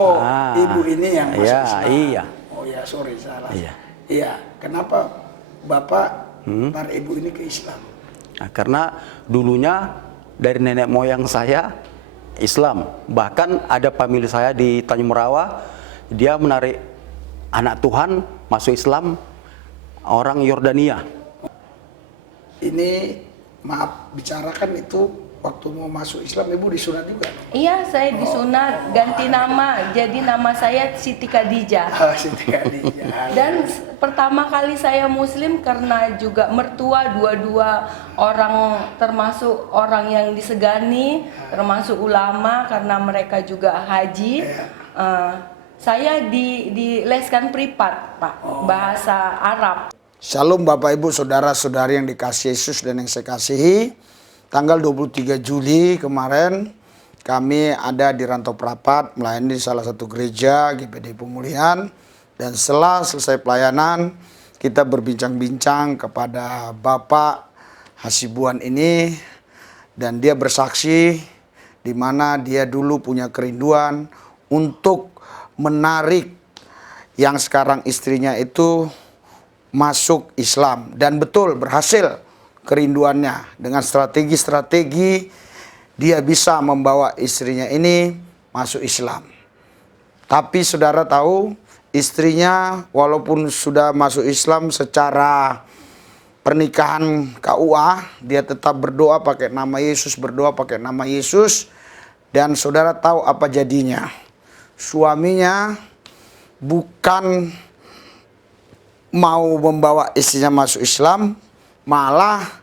Oh, ibu ini yang masuk iya, Islam. iya. Oh ya, sorry salah. Iya. Iya, kenapa Bapak tarik ibu ini ke Islam? Nah, karena dulunya dari nenek moyang saya Islam. Bahkan ada famili saya di Tanjung Merawa, dia menarik anak Tuhan masuk Islam, orang Yordania. Ini maaf bicarakan itu waktu mau masuk Islam ibu disunat juga? Iya, saya disunat, ganti nama. Jadi nama saya Siti Khadijah. Oh, Siti Khadijah. Dan pertama kali saya muslim karena juga mertua dua-dua orang, termasuk orang yang disegani, termasuk ulama karena mereka juga haji. Saya dileskan privat, Pak, bahasa Arab. Shalom Bapak Ibu Saudara-saudari yang dikasihi Yesus dan yang saya kasihi. Tanggal 23 Juli kemarin kami ada di Rantau Prapat melayani di salah satu gereja GPD Pemulihan. Dan setelah selesai pelayanan kita berbincang-bincang kepada Bapak Hasibuan ini. Dan dia bersaksi di mana dia dulu punya kerinduan untuk menarik yang sekarang istrinya itu masuk Islam. Dan betul berhasil kerinduannya. Dengan strategi-strategi dia bisa membawa istrinya ini masuk Islam. Tapi saudara tahu, istrinya walaupun sudah masuk Islam secara pernikahan KUA, dia tetap berdoa pakai nama Yesus, berdoa pakai nama Yesus. Dan saudara tahu apa jadinya? Suaminya bukan mau membawa istrinya masuk Islam, malah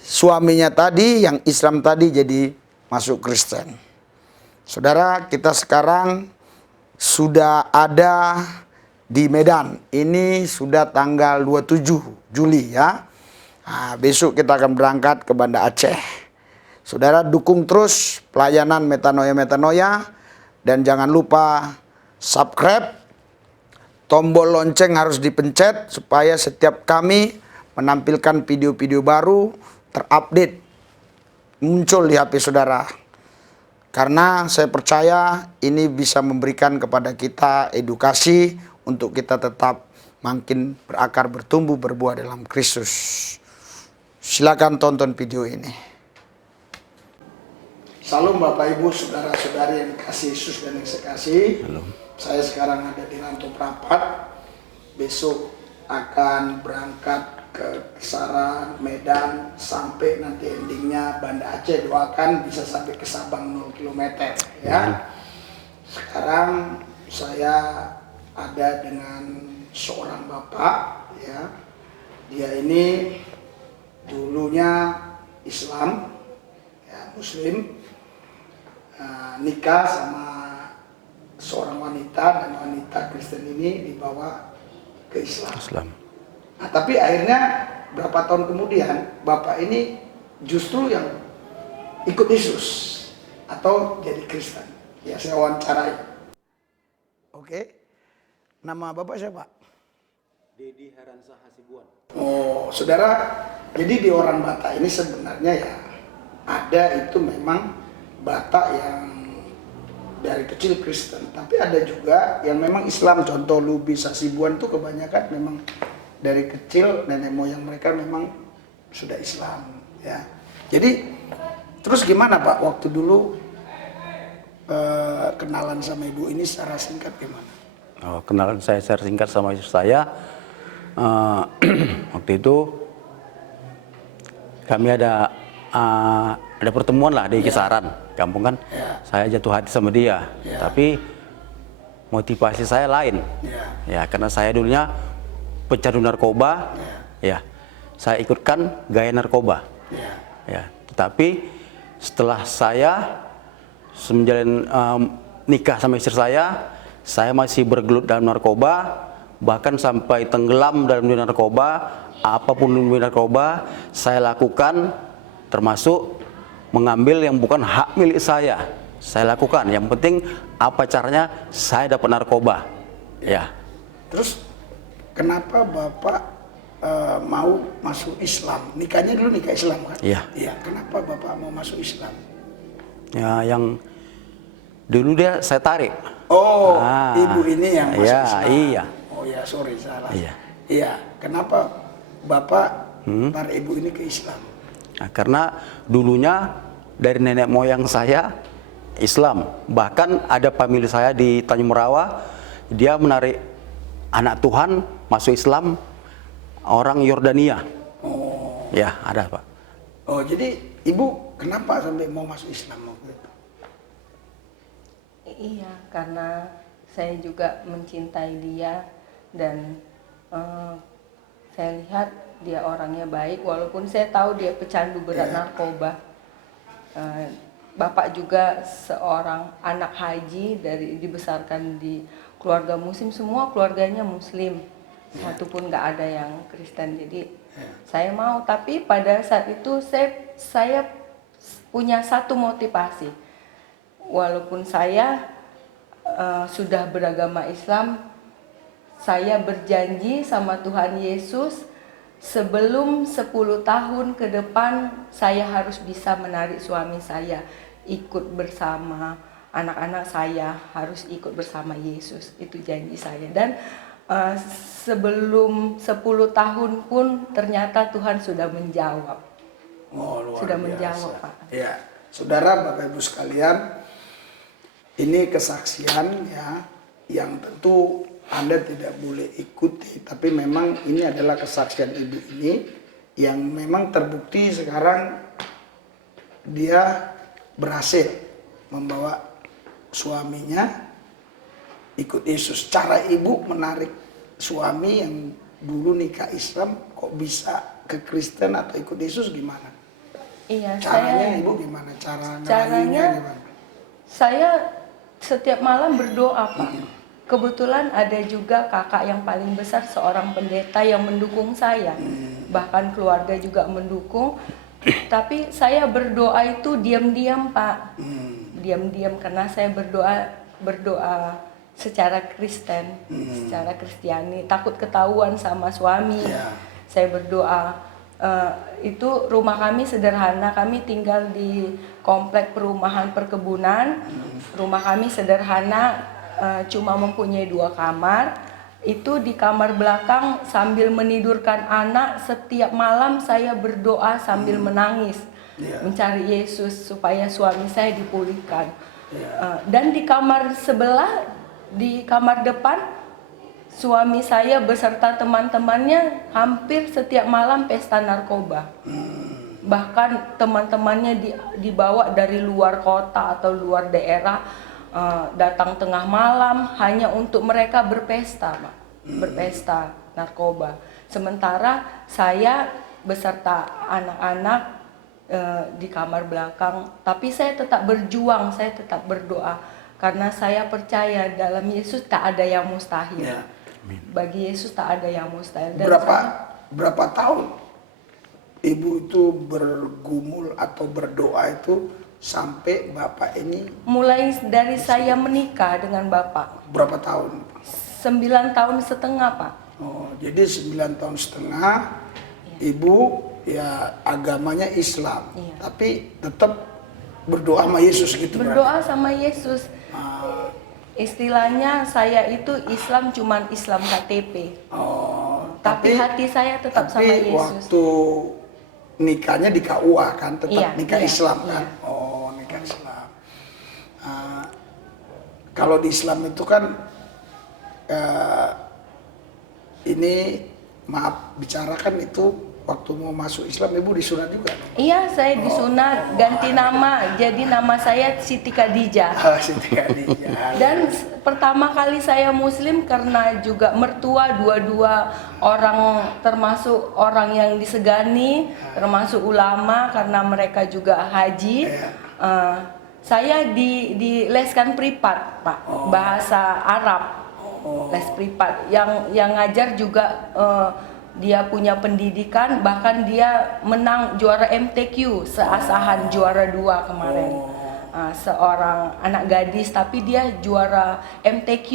suaminya tadi yang Islam tadi jadi masuk Kristen. Saudara, kita sekarang sudah ada di Medan. Ini sudah tanggal 27 Juli ya. Nah, besok kita akan berangkat ke Banda Aceh. Saudara dukung terus pelayanan Metanoia. Dan jangan lupa subscribe. Tombol lonceng harus dipencet supaya setiap kami menampilkan video-video baru terupdate muncul di HP saudara. Karena saya percaya ini bisa memberikan kepada kita edukasi untuk kita tetap makin berakar, bertumbuh, berbuah dalam Kristus. Silakan tonton video ini. Salam Bapak Ibu, saudara-saudari yang dikasihi Yesus dan yang saya kasihi. Saya sekarang ada di Rantau Prapat. Besok akan berangkat ke kisaran Medan sampai nanti endingnya Banda Aceh. Doakan bisa sampai ke Sabang 0 km ya. Sekarang saya ada dengan seorang bapak ya. Dia ini dulunya Islam ya, Muslim, nikah sama seorang wanita dan wanita Kristen ini dibawa ke Islam. Nah, tapi akhirnya berapa tahun kemudian bapak ini justru yang ikut Yesus atau jadi Kristen. Ya, saya wawancarai. Oke. Nama bapak siapa? Dedi Heransa Hasibuan. Oh, saudara, jadi di orang Batak ini sebenarnya ya ada itu memang Batak yang dari kecil Kristen, tapi ada juga yang memang Islam. Contoh Lubis Hasibuan tuh kebanyakan memang dari kecil nenek moyang mereka memang sudah Islam ya. Jadi terus gimana Pak waktu dulu kenalan sama ibu ini secara singkat gimana? Oh, kenalan saya secara singkat sama istri saya. Waktu itu kami ada pertemuan lah di kisaran kampung kan. Saya jatuh hati sama dia, tapi motivasi saya lain ya, karena saya dulunya pecandu narkoba ya, saya ikutkan gaya narkoba ya. Tetapi setelah saya menjalin nikah sama istri saya masih bergelut dalam narkoba, bahkan sampai tenggelam dalam dunia narkoba. Apapun dunia narkoba saya lakukan, termasuk mengambil yang bukan hak milik saya lakukan. Yang penting apa caranya saya dapat narkoba ya. Terus kenapa Bapak mau masuk Islam? Nikahnya dulu nikah Islam kan? Iya. Iya. Kenapa Bapak mau masuk Islam? Ya, yang dulu dia saya tarik Oh, Ah, ibu ini yang masuk iya, Islam. iya. Oh ya, sorry salah. Iya. Iya. Kenapa bapak para ibu ini ke Islam? Nah, karena dulunya dari nenek moyang saya Islam. Bahkan ada famili saya di Tanjung Merawa, dia menarik anak Tuhan masuk Islam, orang Yordania. Oh. Ya, ada Pak. Oh, jadi ibu kenapa sampai mau masuk Islam waktu itu? Iya, karena saya juga mencintai dia dan saya lihat dia orangnya baik walaupun saya tahu dia pecandu berat narkoba. Bapak juga seorang anak haji dibesarkan di keluarga muslim, semua keluarganya muslim. Satupun nggak ada yang Kristen. Jadi saya mau, tapi pada saat itu saya punya satu motivasi. Walaupun saya sudah beragama Islam, saya berjanji sama Tuhan Yesus sebelum 10 tahun ke depan saya harus bisa menarik suami saya ikut bersama anak-anak saya, harus ikut bersama Yesus. Itu janji saya. Dan sebelum 10 tahun pun ternyata Tuhan sudah menjawab. Oh, luar Sudah biasa. menjawab, Pak. Ya, saudara, Bapak Ibu sekalian, ini kesaksian ya yang tentu Anda tidak boleh ikuti, tapi memang ini adalah kesaksian ibu ini yang memang terbukti sekarang dia berhasil membawa suaminya ikut Yesus. Cara ibu menarik suami yang dulu nikah Islam kok bisa ke Kristen atau ikut Yesus gimana? Iya, Caranya ibu gimana? Caranya gimana? Saya setiap malam berdoa, Pak. Kebetulan ada juga kakak yang paling besar, seorang pendeta yang mendukung saya. Bahkan keluarga juga mendukung. Tapi saya berdoa itu diam-diam, Pak. Diam-diam karena saya berdoa secara Kristen, secara Kristiani. Takut ketahuan sama suami. Saya berdoa. Itu rumah kami sederhana, kami tinggal di komplek perumahan perkebunan. Rumah kami sederhana, cuma mempunyai 2 kamar. Itu di kamar belakang sambil menidurkan anak, setiap malam saya berdoa sambil menangis, mencari Yesus supaya suami saya dipulihkan. Dan di kamar sebelah, di kamar depan, suami saya beserta teman-temannya hampir setiap malam pesta narkoba. Bahkan teman-temannya dibawa dari luar kota atau luar daerah, datang tengah malam hanya untuk mereka berpesta, Pak. Berpesta narkoba. Sementara saya beserta anak-anak di kamar belakang, tapi saya tetap berjuang, saya tetap berdoa karena saya percaya dalam Yesus tak ada yang mustahil. Bagi Yesus tak ada yang mustahil. Dan Berapa tahun ibu itu bergumul atau berdoa itu sampai bapak ini? Mulai dari saya menikah dengan bapak. Berapa tahun? 9 tahun setengah, Pak. Oh, jadi 9 tahun setengah ibu ya agamanya Islam, tapi tetap berdoa sama Yesus gitu. Berdoa sama Yesus. Istilahnya saya itu Islam cuman Islam KTP. Oh, Tapi hati saya tetap sama Yesus. Waktu nikahnya di KUA kan, tetap nikah iya, Islam kan? iya. Oh, nikah Islam. Kalau di Islam itu kan ini maaf bicarakan itu waktu mau masuk Islam ibu disunat juga? Iya, saya disunat, ganti nama. Jadi nama saya Siti Khadijah. Siti Khadijah. Dan pertama kali saya muslim karena juga mertua dua-dua orang, termasuk orang yang disegani, termasuk ulama karena mereka juga haji. Saya dileskan privat, Pak, bahasa Arab. Les privat. Yang ngajar juga dia punya pendidikan, bahkan dia menang juara MTQ seasahan, juara 2 kemarin. Seorang anak gadis tapi dia juara MTQ.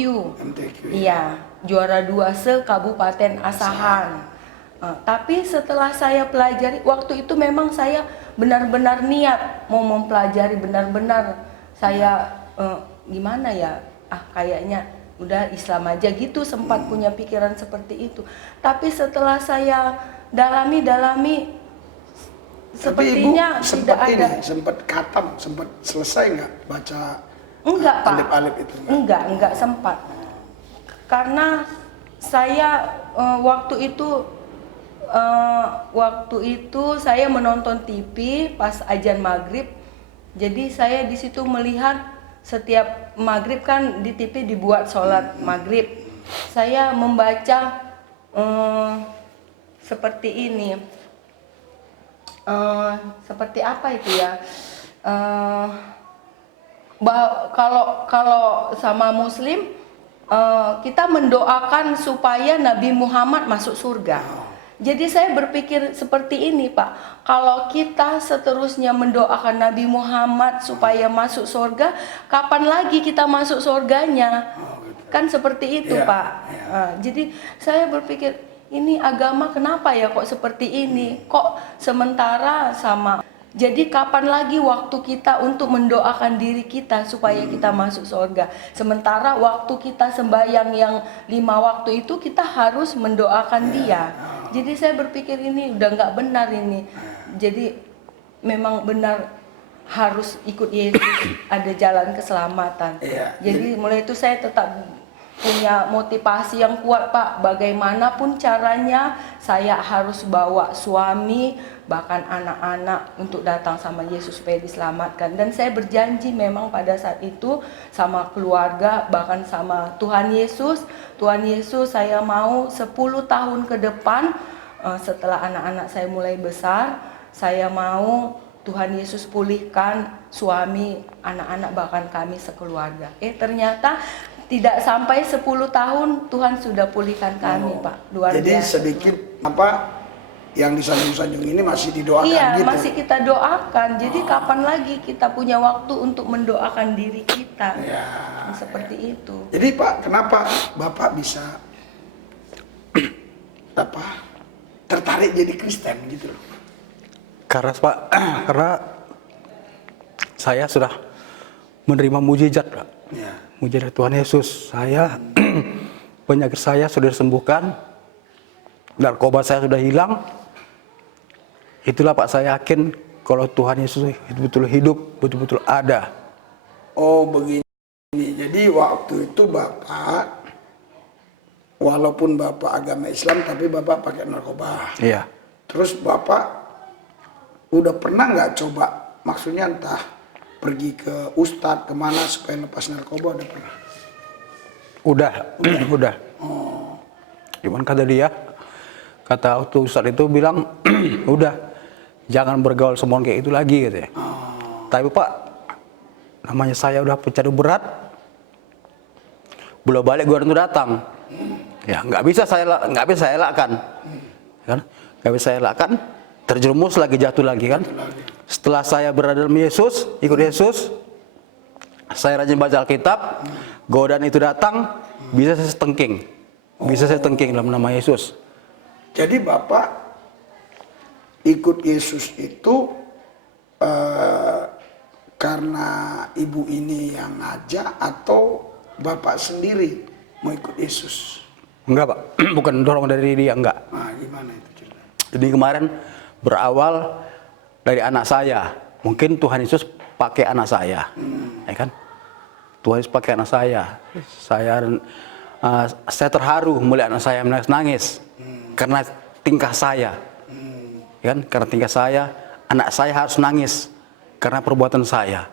Iya, juara 2 se-Kabupaten Asahan. Tapi setelah saya pelajari, waktu itu memang saya benar-benar niat mau mempelajari, benar-benar saya gimana ya, kayaknya udah Islam aja gitu, sempat punya pikiran seperti itu. Tapi setelah saya dalami sepertinya tidak ada. Sempat khatam, sempat selesai nggak baca Enggak, Pak. alif-alif itu? Enggak sempat. Karena saya waktu itu saya menonton TV pas azan maghrib. Jadi saya di situ melihat setiap maghrib kan di TV dibuat sholat maghrib. Saya membaca seperti ini. Seperti apa itu ya? Kalau sama Muslim kita mendoakan supaya Nabi Muhammad masuk surga. Jadi saya berpikir seperti ini, Pak. Kalau kita seterusnya mendoakan Nabi Muhammad supaya masuk surga, kapan lagi kita masuk surganya? Kan seperti itu, Pak. Jadi saya berpikir, ini agama kenapa ya kok seperti ini? Kok sementara sama. Jadi kapan lagi waktu kita untuk mendoakan diri kita supaya kita masuk surga? Sementara waktu kita sembahyang yang 5 waktu itu kita harus mendoakan dia. Jadi saya berpikir ini udah nggak benar ini. Jadi memang benar harus ikut Yesus, ada jalan keselamatan. Jadi mulai itu saya tetap punya motivasi yang kuat, Pak. Bagaimanapun caranya saya harus bawa suami bahkan anak-anak untuk datang sama Yesus supaya diselamatkan. Dan saya berjanji memang pada saat itu sama keluarga bahkan sama Tuhan Yesus saya mau 10 tahun ke depan setelah anak-anak saya mulai besar, saya mau Tuhan Yesus pulihkan suami, anak-anak bahkan kami sekeluarga. Ternyata tidak sampai 10 tahun Tuhan sudah pulihkan kami, Pak. Luar biasa. Jadi sedikit yang disanjung-sanjung ini masih didoakan iya, gitu. masih kita doakan. Jadi kapan lagi kita punya waktu untuk mendoakan diri kita? Seperti itu. Jadi Pak, kenapa Bapak bisa tertarik jadi Kristen gitu loh? Karena Pak, karena saya sudah menerima mujizat, Pak. Mujizat Tuhan Yesus. Saya penyakit saya sudah disembuhkan, narkoba saya sudah hilang. Itulah Pak, saya yakin kalau Tuhan Yesus betul-betul hidup, betul-betul ada. Oh begini, jadi waktu itu Bapak, walaupun Bapak agama Islam, tapi Bapak pakai narkoba. Iya. Terus Bapak udah pernah nggak coba, maksudnya entah pergi ke ustadz kemana supaya lepas narkoba, udah pernah? Udah. Cuman kata ustadz itu bilang, udah jangan bergaul semua kayak itu lagi gitu ya. Tapi Pak, namanya saya udah pecandu berat, bola balik gua itu datang. Ya nggak bisa saya elakkan, kan? Nggak bisa saya elakkan, terjerumus lagi, jatuh lagi kan. Setelah saya berada dalam Yesus, ikut Yesus, saya rajin baca Alkitab, godaan itu datang, bisa saya setengking dalam nama Yesus. Jadi Bapak ikut Yesus itu karena ibu ini yang ngajak atau Bapak sendiri mau ikut Yesus? Enggak Pak, bukan dorong dari dia, enggak. Nah, gimana itu ceritanya? Jadi kemarin berawal dari anak saya. Mungkin Tuhan Yesus pakai anak saya, ya kan? Tuhan Yesus pakai anak saya. Saya terharu melihat anak saya menangis karena tingkah saya, ya kan? Karena tingkah saya, anak saya harus nangis karena perbuatan saya.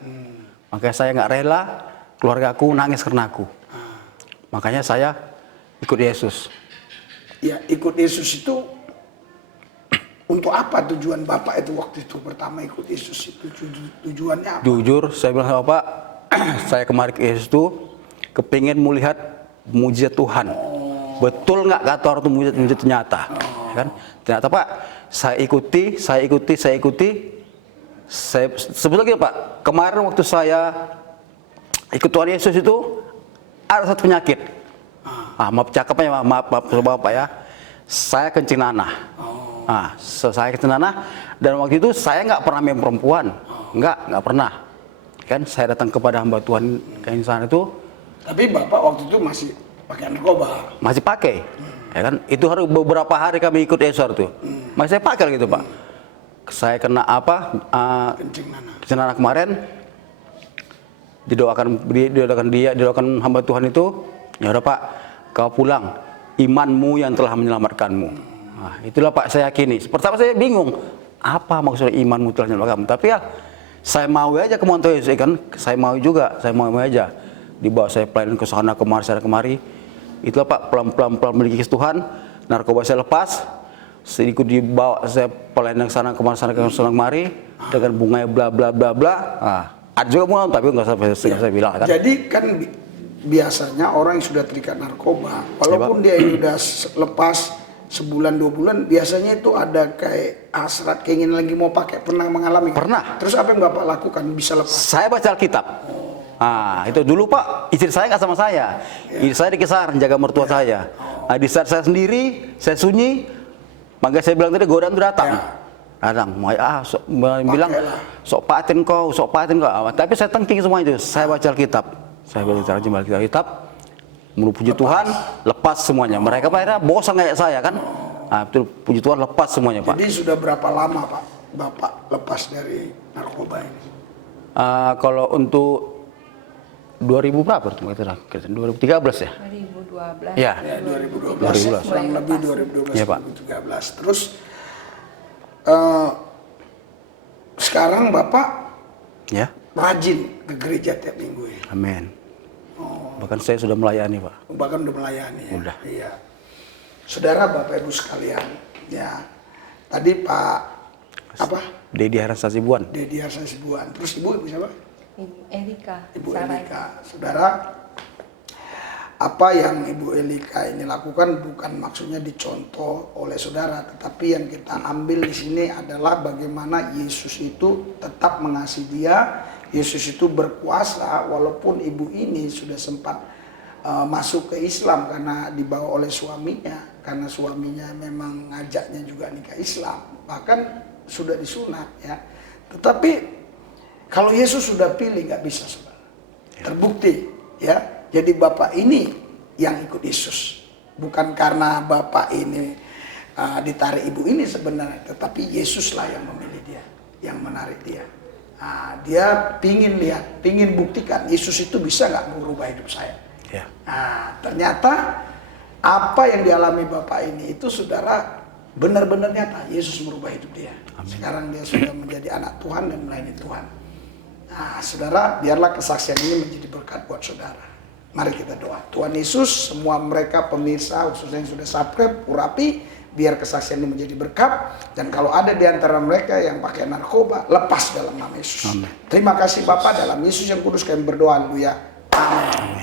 Makanya saya nggak rela keluargaku nangis karena aku. Makanya saya ikut Yesus. Ya, ikut Yesus itu untuk apa tujuan Bapak itu waktu itu pertama ikut Yesus itu tujuannya apa? Jujur saya bilang sama Bapak, saya kemarin ke Yesus itu kepingin melihat mujizat Tuhan. Betul nggak kata orang itu mujizat nyata? Ya kan? Ternyata Pak, saya ikuti. Sebetulnya Pak, kemarin waktu saya ikut Tuhan Yesus itu ada satu penyakit. Maaf cakapnya, maaf Bapak ya. Saya kencing nanah. Saya kencing nanah, dan waktu itu saya nggak pernah main perempuan, nggak pernah. Kan saya datang kepada hamba Tuhan ke sana itu, Tapi Bapak waktu itu masih pakai narkoba. Masih pakai. Ya kan? Itu harus beberapa hari kami ikut esor tuh. Masih saya pakai gitu, Pak. Saya kena apa? Kencing nanah kemarin. Didoakan hamba Tuhan itu, ya udah Pak, kau pulang. Imanmu yang telah menyelamatkanmu. Nah, itulah Pak saya yakini. Pertama saya bingung, apa maksudnya imanmu telah menyelamatkanmu? Tapi ya saya mau aja ke Monto Yesus kan, saya mau juga, saya mau aja. Dibawa saya pelayanan ke sana kemari. Itulah Pak, pelan-pelan memiliki Tuhan, narkoba saya lepas, sedikit dibawa saya pelayanan ke sana kemari dengan bunganya bla bla bla bla. Nah, ada juga mau tapi nggak saya bilang kan. Jadi kan biasanya orang yang sudah terikat narkoba, walaupun dia ini udah lepas sebulan 2 bulan, biasanya itu ada kayak hasrat keinginan lagi mau pakai. Pernah mengalami? Pernah. Terus apa yang Bapak lakukan bisa lepas? Saya baca Alkitab. Nah, itu dulu Pak, istri saya nggak sama saya. Istri saya di Kisaran, jaga mertua saya. Nah, di saat saya sendiri, saya sunyi, maka saya bilang tadi godaan itu datang. Datang, bilang sok paten kau. Tapi saya tengking semua itu. Saya baca Alkitab. Saya baca Alkitab, puji Tuhan, lepas semuanya. Mereka pada bosan kayak saya kan. Nah, itu puji Tuhan lepas semuanya Pak. Jadi sudah berapa lama Pak Bapak lepas dari narkoba ini? Kalau untuk 2000 berapa itu? 2013 ya? 2012. Ya 2012. Kurang lebih 2012 ya, Pak. 2013. Terus sekarang Bapak Ya. rajin ke gereja tiap minggu ya? Amin. Bahkan saya sudah melayani Pak. Bahkan udah melayani ya? Udah. Iya. Saudara Bapak Ibu sekalian, ya tadi Pak apa? Dedi Hasan Sibuan. Dedi Hasan Sibuan. Terus Ibu siapa? Ibu Erika. Ibu Elika. Saudara, apa yang Ibu Elika ini lakukan bukan maksudnya dicontoh oleh saudara, tetapi yang kita ambil di sini adalah bagaimana Yesus itu tetap mengasihi dia. Yesus itu berkuasa walaupun ibu ini sudah sempat masuk ke Islam karena dibawa oleh suaminya, karena suaminya memang ngajaknya juga nikah Islam, bahkan sudah disunat ya. Tetapi kalau Yesus sudah pilih nggak bisa saudara. Terbukti ya. Jadi Bapak ini yang ikut Yesus. Bukan karena Bapak ini ditarik ibu ini sebenarnya. Tetapi Yesuslah yang memilih dia. Yang menarik dia. Dia pingin lihat, pingin buktikan Yesus itu bisa nggak merubah hidup saya. Ya. Ternyata apa yang dialami Bapak ini itu saudara benar-benar nyata. Yesus merubah hidup dia. Amin. Sekarang dia sudah menjadi anak Tuhan dan melayani Tuhan. Saudara, biarlah kesaksian ini menjadi berkat buat saudara. Mari kita doa. Tuhan Yesus, semua mereka pemirsa khususnya yang sudah subscribe, urapi, biar kesaksian ini menjadi berkat. Dan kalau ada di antara mereka yang pakai narkoba, lepas dalam nama Yesus. Amin. Terima kasih Bapak, dalam Yesus yang kudus kami berdoa. Haleluya. Amin.